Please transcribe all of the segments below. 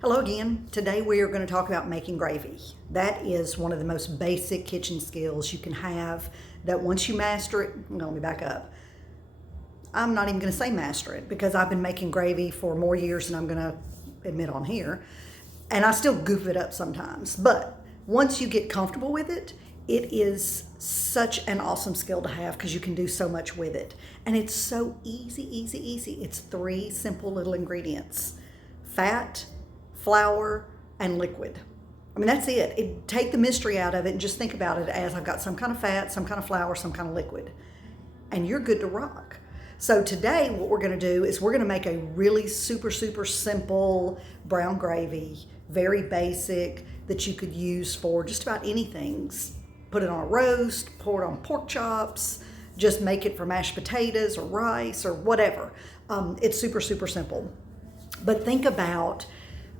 Hello again. Today we are going to talk about making gravy. That is one of the most basic kitchen skills you can have that once you master it, let me back up. I'm not even going to say master it because I've been making gravy for more years than I'm going to admit on here. And I still goof it up sometimes. But once you get comfortable with it, it is such an awesome skill to have because you can do so much with it. And it's so easy. It's 3 simple little ingredients: fat, flour, and liquid. I mean, that's it. Take the mystery out of it and just think about it as I've got some kind of fat, some kind of flour, some kind of liquid, and you're good to rock. So today what we're going to do is we're going to make a really super simple brown gravy, very basic, that you could use for just about anything. Put it on a roast, pour it on pork chops, just make it for mashed potatoes or rice or whatever. It's super simple. But think about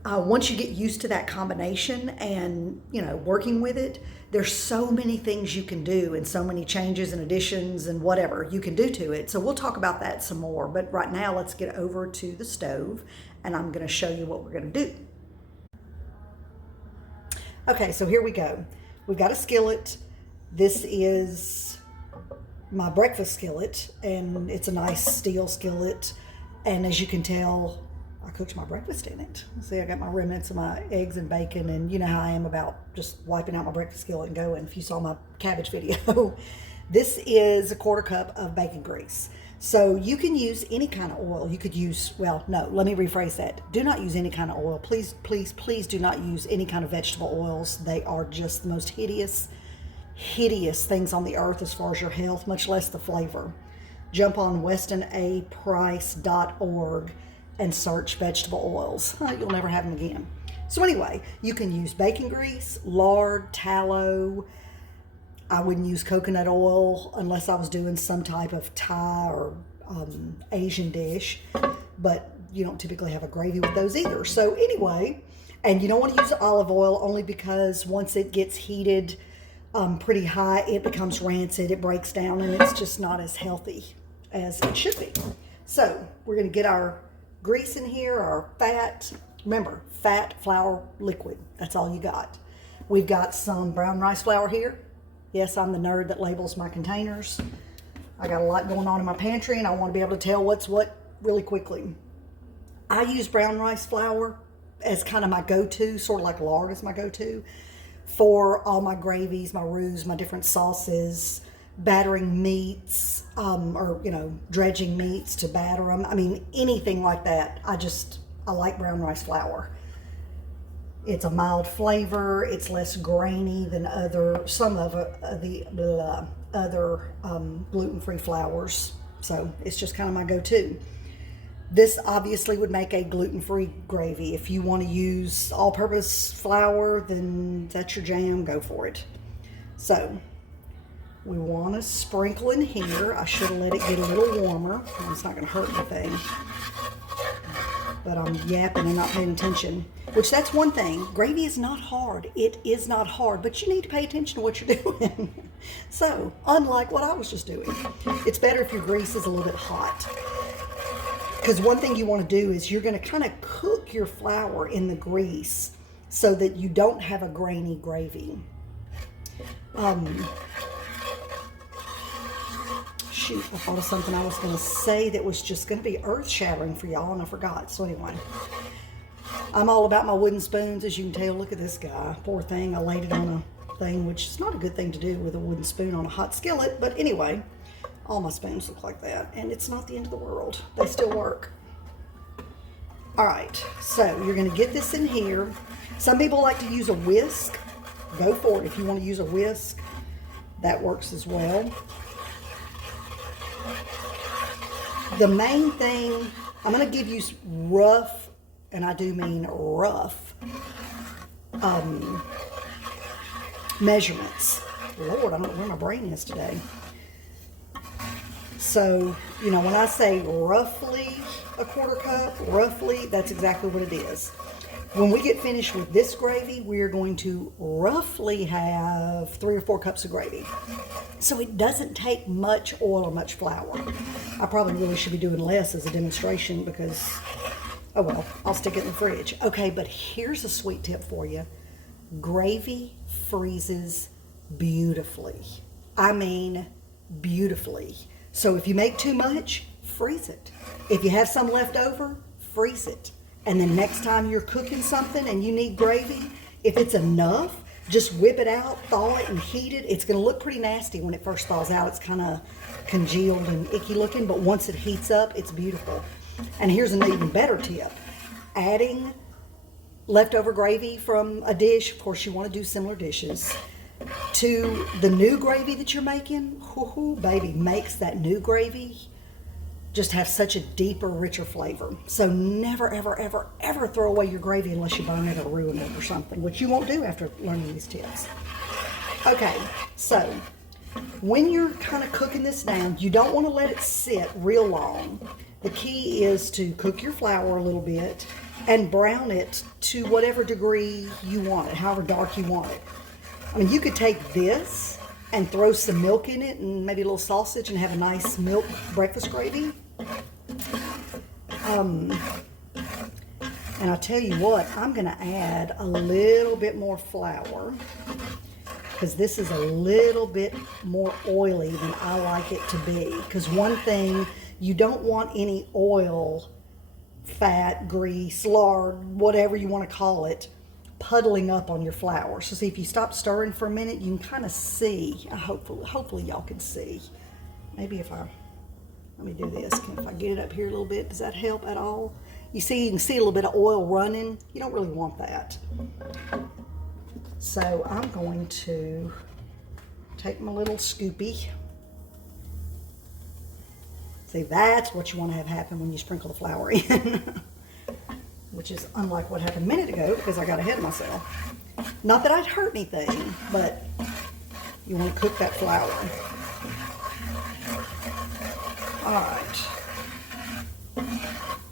once you get used to that combination and, working with it, there's so many things you can do and so many changes and additions and whatever you can do to it. So we'll talk about that some more. But right now, let's get over to the stove and I'm going to show you what we're going to do. Okay, so here we go. We've got a skillet. This is my breakfast skillet, and it's a nice steel skillet. And as you can tell, I cooked my breakfast in it. See, I got my remnants of my eggs and bacon, and you know how I am about just wiping out my breakfast skillet and going. If you saw my cabbage video, this is a 1/4 cup of bacon grease. So you can use any kind of oil. You could use, well, no, let me rephrase that. Do not use any kind of oil. Please do not use any kind of vegetable oils. They are just the most hideous things on the earth as far as your health, much less the flavor. Jump on westonaprice.org and search vegetable oils. You'll never have them again. So anyway, you can use bacon grease, lard, tallow. I wouldn't use coconut oil unless I was doing some type of Thai or Asian dish, but you don't typically have a gravy with those either. So anyway, and you don't want to use olive oil only because once it gets heated pretty high, it becomes rancid, it breaks down, and it's just not as healthy as it should be. So we're going to get our grease in here, our fat. Remember, fat, flour, liquid. That's all you got. We've got some brown rice flour here. Yes, I'm the nerd that labels my containers. I got a lot going on in my pantry, and I want to be able to tell what's what really quickly. I use brown rice flour as kind of my go-to, sort of like lard is my go-to, for all my gravies, my roux, my different sauces, battering meats, or dredging meats to batter them. I mean, anything like that. I like brown rice flour. It's a mild flavor. It's less grainy than some of the other gluten-free flours. So it's just kind of my go-to. This obviously would make a gluten-free gravy. If you want to use all-purpose flour, then that's your jam. Go for it. So we want to sprinkle in here. I should have let it get a little warmer. It's not going to hurt anything. But I'm yapping and not paying attention. Which, that's one thing. Gravy is not hard. It is not hard. But you need to pay attention to what you're doing. So, unlike what I was just doing, it's better if your grease is a little bit hot. Because one thing you want to do is you're going to kind of cook your flour in the grease so that you don't have a grainy gravy. Shoot, I thought of something I was going to say that was just going to be earth-shattering for y'all, and I forgot. So anyway, I'm all about my wooden spoons, as you can tell. Look at this guy. Poor thing. I laid it on a thing, which is not a good thing to do with a wooden spoon on a hot skillet. But anyway, all my spoons look like that, and it's not the end of the world. They still work. All right, so you're going to get this in here. Some people like to use a whisk. Go for it. If you want to use a whisk, that works as well. The main thing, I'm going to give you rough, and I do mean rough, measurements. Lord, I don't know where my brain is today. So, when I say roughly a 1/4 cup, roughly, that's exactly what it is. When we get finished with this gravy, we are going to roughly have 3 or 4 cups of gravy. So it doesn't take much oil or much flour. I probably really should be doing less as a demonstration because Oh well, I'll stick it in the fridge. Okay, but here's a sweet tip for you. Gravy freezes beautifully. I mean, beautifully. So if you make too much, freeze it. If you have some left over, freeze it. And then next time you're cooking something and you need gravy, if it's enough, just whip it out, thaw it, and heat it. It's going to look pretty nasty when it first thaws out. It's kind of congealed and icky looking, but once it heats up, it's beautiful. And here's an even better tip. Adding leftover gravy from a dish, of course you want to do similar dishes, to the new gravy that you're making, baby, makes that new gravy just have such a deeper, richer flavor. So never, ever, ever, ever throw away your gravy unless you burn it or ruin it or something, which you won't do after learning these tips. Okay, so when you're kind of cooking this down, you don't want to let it sit real long. The key is to cook your flour a little bit and brown it to whatever degree you want it, however dark you want it. I mean, you could take this and throw some milk in it and maybe a little sausage and have a nice milk breakfast gravy. And I'll tell you what, I'm going to add a little bit more flour because this is a little bit more oily than I like it to be. Because one thing, you don't want any oil, fat, grease, lard, whatever you want to call it, puddling up on your flour. So see, if you stop stirring for a minute, you can kind of see. Hopefully y'all can see. Maybe if let me do this. If I get it up here a little bit, does that help at all? You see, you can see a little bit of oil running. You don't really want that. So I'm going to take my little scoopy. See, that's what you want to have happen when you sprinkle the flour in. Which is unlike what happened a minute ago because I got ahead of myself. Not that I'd hurt anything, but you want to cook that flour. All right.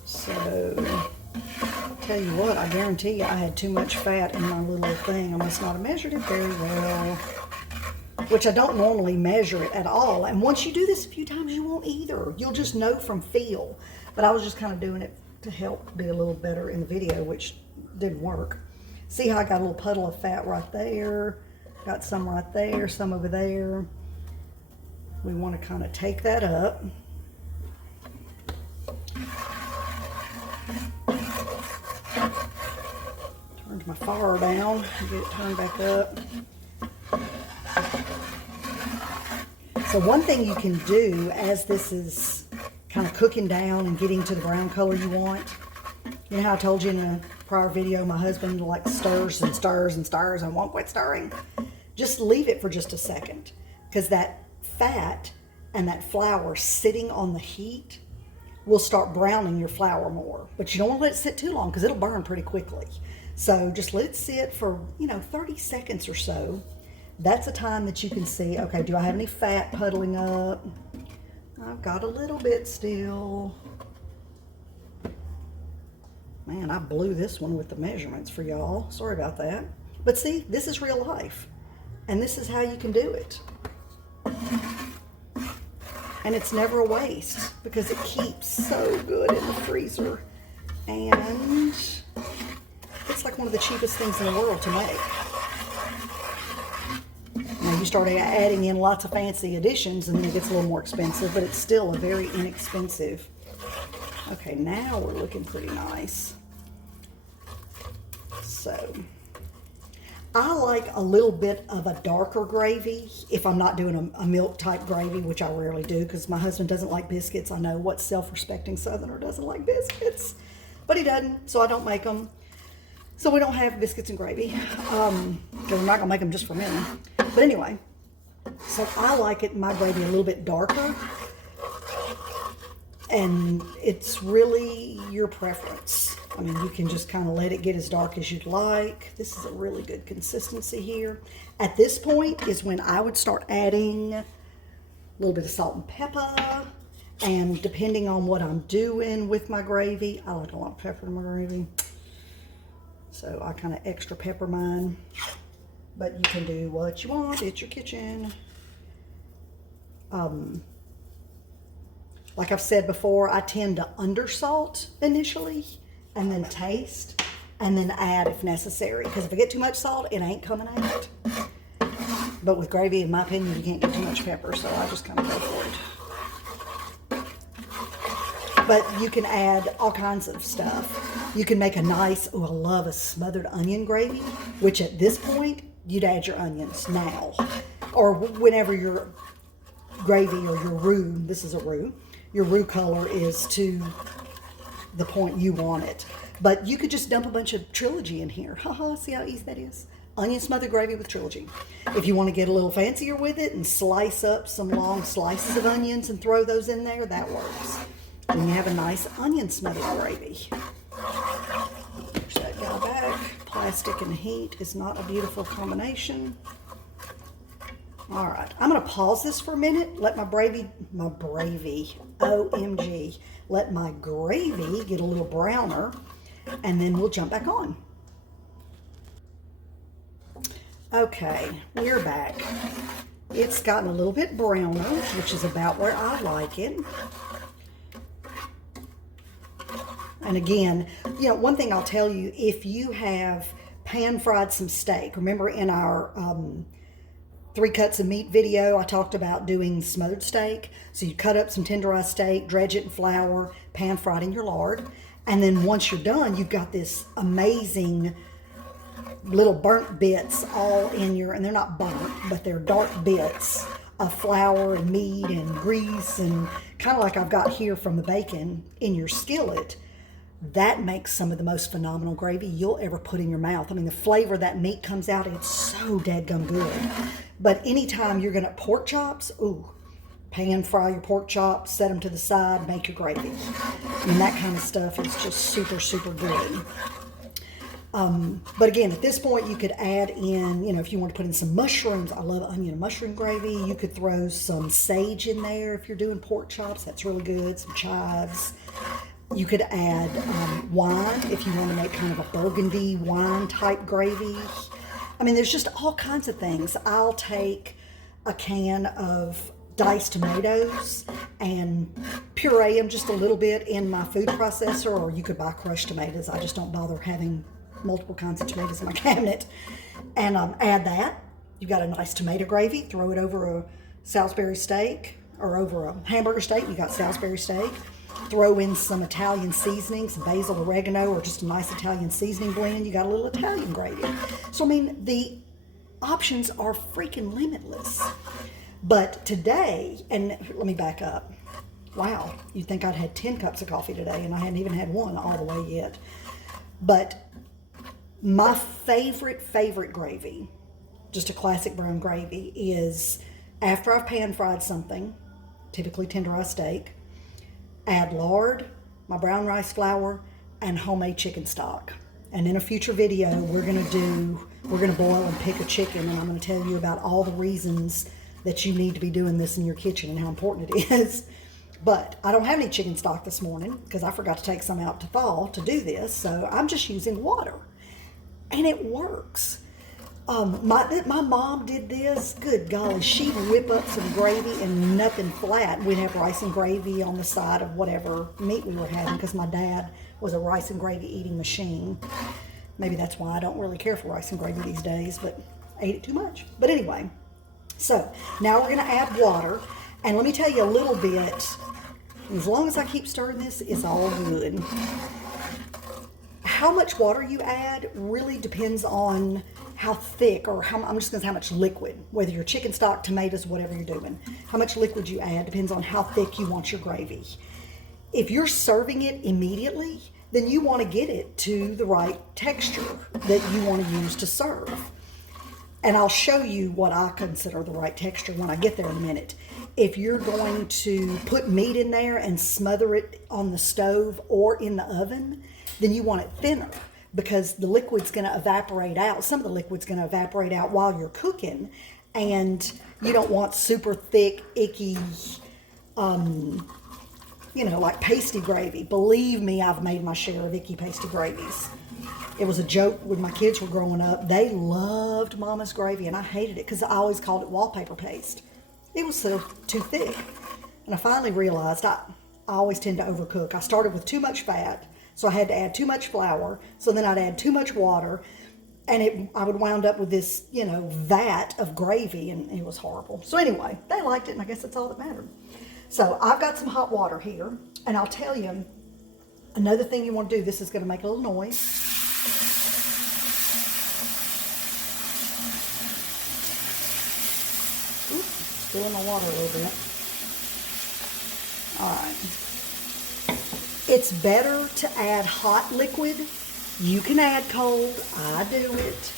So, tell you what, I guarantee you I had too much fat in my little thing. I must not have measured it very well, which I don't normally measure it at all. And once you do this a few times, you won't either. You'll just know from feel. But I was just kind of doing it to help be a little better in the video, which didn't work. See how I got a little puddle of fat right there, got some right there, some over there. We want to kind of take that up. Turned my fire down, get it turned back up. So one thing you can do as this is kind of cooking down and getting to the brown color you want. You know how I told you in a prior video, my husband like stirs and stirs and stirs and won't quit stirring? Just leave it for just a second, because that fat and that flour sitting on the heat will start browning your flour more. But you don't want to let it sit too long because it'll burn pretty quickly. So just let it sit for, 30 seconds or so. That's a time that you can see, okay, do I have any fat puddling up? I've got a little bit still. Man, I blew this one with the measurements for y'all. Sorry about that. But see, this is real life. And this is how you can do it. And it's never a waste because it keeps so good in the freezer. And it's like one of the cheapest things in the world to make. Now you start adding in lots of fancy additions and then it gets a little more expensive, but it's still a very inexpensive. Okay, now we're looking pretty nice. So, I like a little bit of a darker gravy if I'm not doing a milk type gravy, which I rarely do because my husband doesn't like biscuits. I know what self-respecting Southerner doesn't like biscuits, but he doesn't, so I don't make them. So we don't have biscuits and gravy because I'm not gonna make them just for me. But anyway, so I like it, my gravy a little bit darker, and it's really your preference. I mean, you can just kind of let it get as dark as you'd like. This is a really good consistency here. At this point is when I would start adding a little bit of salt and pepper, and depending on what I'm doing with my gravy, I like a lot of pepper in my gravy. So I kind of extra pepper mine, but you can do what you want. It's your kitchen. Like I've said before, I tend to undersalt initially, and then taste, and then add if necessary. Because if I get too much salt, it ain't coming out. But with gravy, in my opinion, you can't get too much pepper, so I just kind of go for it. But you can add all kinds of stuff. You can make a nice, oh, I love a smothered onion gravy, which at this point, you'd add your onions now. Or whenever your gravy or your roux, this is a roux, your roux color is to the point you want it. But you could just dump a bunch of Trilogy in here. Haha, see how easy that is? Onion smothered gravy with Trilogy. If you want to get a little fancier with it and slice up some long slices of onions and throw those in there, that works. And you have a nice onion smothered gravy. Push that guy back. Plastic and heat is not a beautiful combination. All right, I'm gonna pause this for a minute, let my gravy, OMG, let my gravy get a little browner, and then we'll jump back on. Okay, we're back. It's gotten a little bit browner, which is about where I like it. And again, you know, one thing I'll tell you, if you have pan fried some steak, remember in our 3 cuts of meat video, I talked about doing smothered steak. So you cut up some tenderized steak, dredge it in flour, pan fried in your lard. And then once you're done, you've got this amazing little burnt bits all in your, and they're not burnt, but they're dark bits of flour and meat and grease, and kind of like I've got here from the bacon in your skillet. That makes some of the most phenomenal gravy you'll ever put in your mouth. I mean, the flavor of that meat comes out, it's so dadgum good. But anytime you're gonna, pork chops, ooh, pan fry your pork chops, set them to the side, make your gravy. I mean, that kind of stuff is just super, super good. But again, at this point, you could add in, you know, if you want to put in some mushrooms, I love onion and mushroom gravy. You could throw some sage in there if you're doing pork chops, that's really good, some chives. You could add wine if you want to make kind of a burgundy wine type gravy. I mean, there's just all kinds of things. I'll take a can of diced tomatoes and puree them just a little bit in my food processor, or you could buy crushed tomatoes. I just don't bother having multiple kinds of tomatoes in my cabinet. And add that. You've got a nice tomato gravy. Throw it over a Salisbury steak or over a hamburger steak. You got Salisbury steak. Throw in some Italian seasoning, some basil, oregano, or just a nice Italian seasoning blend. You got a little Italian gravy. So, I mean, the options are freaking limitless. But today, and let me back up. Wow, you'd think I'd had 10 cups of coffee today, and I hadn't even had one all the way yet. But my favorite gravy, just a classic brown gravy, is after I've pan fried something, typically tenderized steak, add lard, my brown rice flour, and homemade chicken stock. And in a future video, we're gonna boil and pick a chicken, and I'm gonna tell you about all the reasons that you need to be doing this in your kitchen and how important it is. But I don't have any chicken stock this morning because I forgot to take some out to thaw to do this, so I'm just using water. And it works. My mom did this. Good golly, she'd whip up some gravy and nothing flat. We'd have rice and gravy on the side of whatever meat we were having because my dad was a rice and gravy eating machine. Maybe that's why I don't really care for rice and gravy these days, but I ate it too much. But anyway, so now we're gonna add water. And let me tell you a little bit, as long as I keep stirring this, it's all good. How much water you add really depends on how thick, or how, I'm just gonna say how much liquid, whether you're chicken stock, tomatoes, whatever you're doing. How much liquid you add depends on how thick you want your gravy. If you're serving it immediately, then you wanna get it to the right texture that you wanna use to serve. And I'll show you what I consider the right texture when I get there in a minute. If you're going to put meat in there and smother it on the stove or in the oven, then you want it thinner because the liquid's gonna evaporate out. Some of the liquid's gonna evaporate out while you're cooking, and you don't want super thick, icky, like pasty gravy. Believe me, I've made my share of icky pasty gravies. It was a joke when my kids were growing up. They loved Mama's gravy, and I hated it because I always called it wallpaper paste. It was so too thick. And I finally realized I always tend to overcook. I started with too much fat, So I had to add too much flour. So then I'd add too much water. And I would wound up with this, vat of gravy, and it was horrible. So anyway, they liked it, and I guess that's all that mattered. So I've got some hot water here, and I'll tell you, another thing you want to do, this is going to make a little noise. Oops, spilling my water a little bit. All right. It's better to add hot liquid. You can add cold, I do it,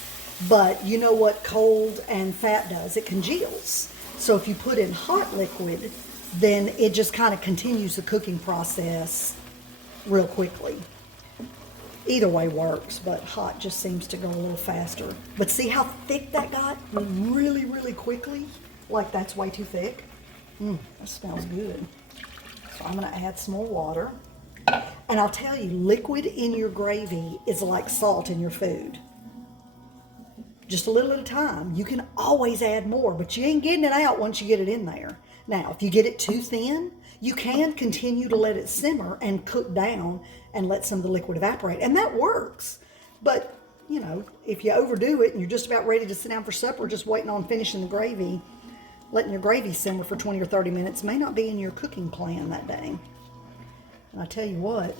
but you know what cold and fat does? It congeals. So if you put in hot liquid, then it just kind of continues the cooking process real quickly. Either way works, but hot just seems to go a little faster. But see how thick that got really, really quickly? Like that's way too thick. That smells good. So I'm gonna add some more water. And I'll tell you, liquid in your gravy is like salt in your food. Just a little at a time. You can always add more, but you ain't getting it out once you get it in there. Now, if you get it too thin, you can continue to let it simmer and cook down and let some of the liquid evaporate. And that works. But, if you overdo it and you're just about ready to sit down for supper, just waiting on finishing the gravy, letting your gravy simmer for 20 or 30 minutes may not be in your cooking plan that day. And I tell you what,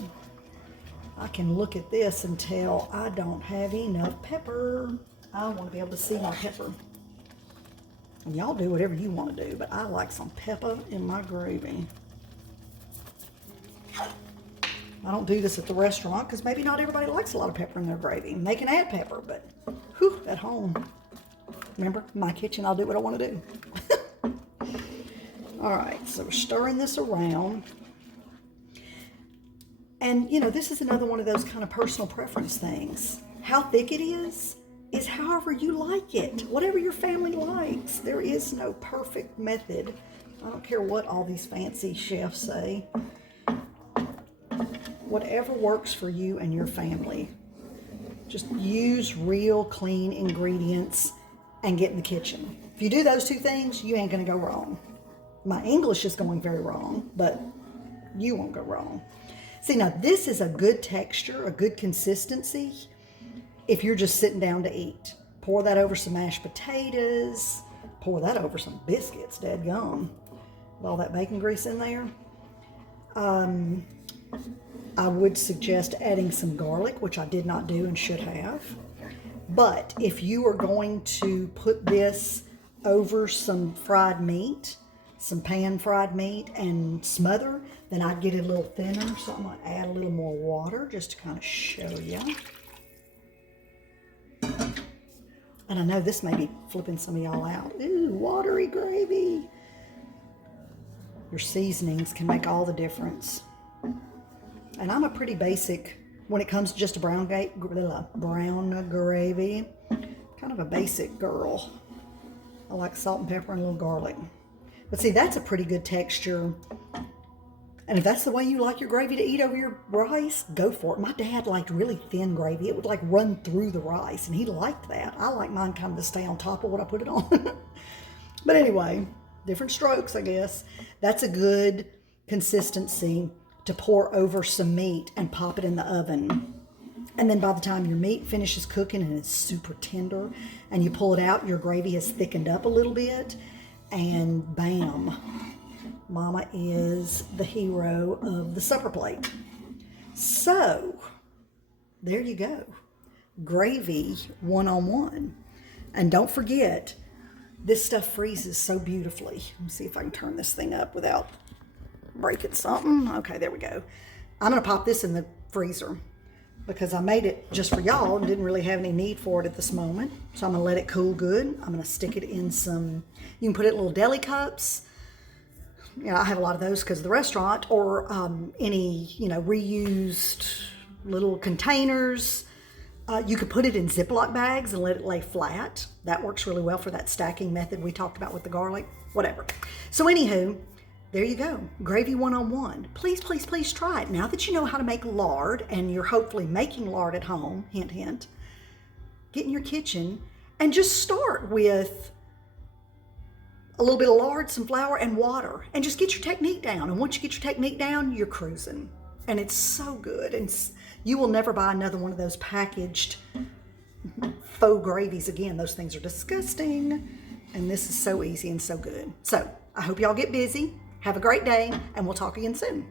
I can look at this and tell I don't have enough pepper. I want to be able to see my pepper. And y'all do whatever you want to do, but I like some pepper in my gravy. I don't do this at the restaurant because maybe not everybody likes a lot of pepper in their gravy. And they can add pepper, but at home. Remember, my kitchen, I'll do what I want to do. All right, so we're stirring this around. And, this is another one of those kind of personal preference things. How thick it is however you like it. Whatever your family likes. There is no perfect method. I don't care what all these fancy chefs say. Whatever works for you and your family. Just use real, clean ingredients and get in the kitchen. If you do those two things, you ain't going to go wrong. My English is going very wrong, but you won't go wrong. See, now this is a good texture, a good consistency if you're just sitting down to eat. Pour that over some mashed potatoes. Pour that over some biscuits, dadgum. With all that bacon grease in there. I would suggest adding some garlic, which I did not do and should have. But if you are going to put this over some fried meat, some pan-fried meat, and smother, then I'd get it a little thinner. So I'm going to add a little more water just to kind of show you. And I know this may be flipping some of y'all out. Ooh, watery gravy. Your seasonings can make all the difference. And I'm a pretty basic, when it comes to just a brown gravy, kind of a basic girl. I like salt and pepper and a little garlic. But see, that's a pretty good texture. And if that's the way you like your gravy to eat over your rice, go for it. My dad liked really thin gravy. It would like run through the rice, and he liked that. I like mine kind of to stay on top of what I put it on. But anyway, different strokes, I guess. That's a good consistency to pour over some meat and pop it in the oven. And then by the time your meat finishes cooking and it's super tender and you pull it out, your gravy has thickened up a little bit, and bam, Mama is the hero of the supper plate. So, there you go. Gravy 101. And don't forget, this stuff freezes so beautifully. Let me see if I can turn this thing up without breaking something. Okay, there we go. I'm going to pop this in the freezer because I made it just for y'all and didn't really have any need for it at this moment. So I'm going to let it cool good. I'm going to stick it in some, you can put it in little deli cups. I have a lot of those because of the restaurant, or any, reused little containers. You could put it in Ziploc bags and let it lay flat. That works really well for that stacking method we talked about with the garlic, whatever. So anywho, there you go. Gravy 101. Please, please, please try it. Now that you know how to make lard, and you're hopefully making lard at home, hint, hint, get in your kitchen and just start with a little bit of lard, some flour, and water, and just get your technique down. And once you get your technique down, you're cruising. And it's so good. And You will never buy another one of those packaged faux gravies again. Those things are disgusting. And this is so easy and so good. So I hope y'all get busy. Have a great day, and we'll talk again soon.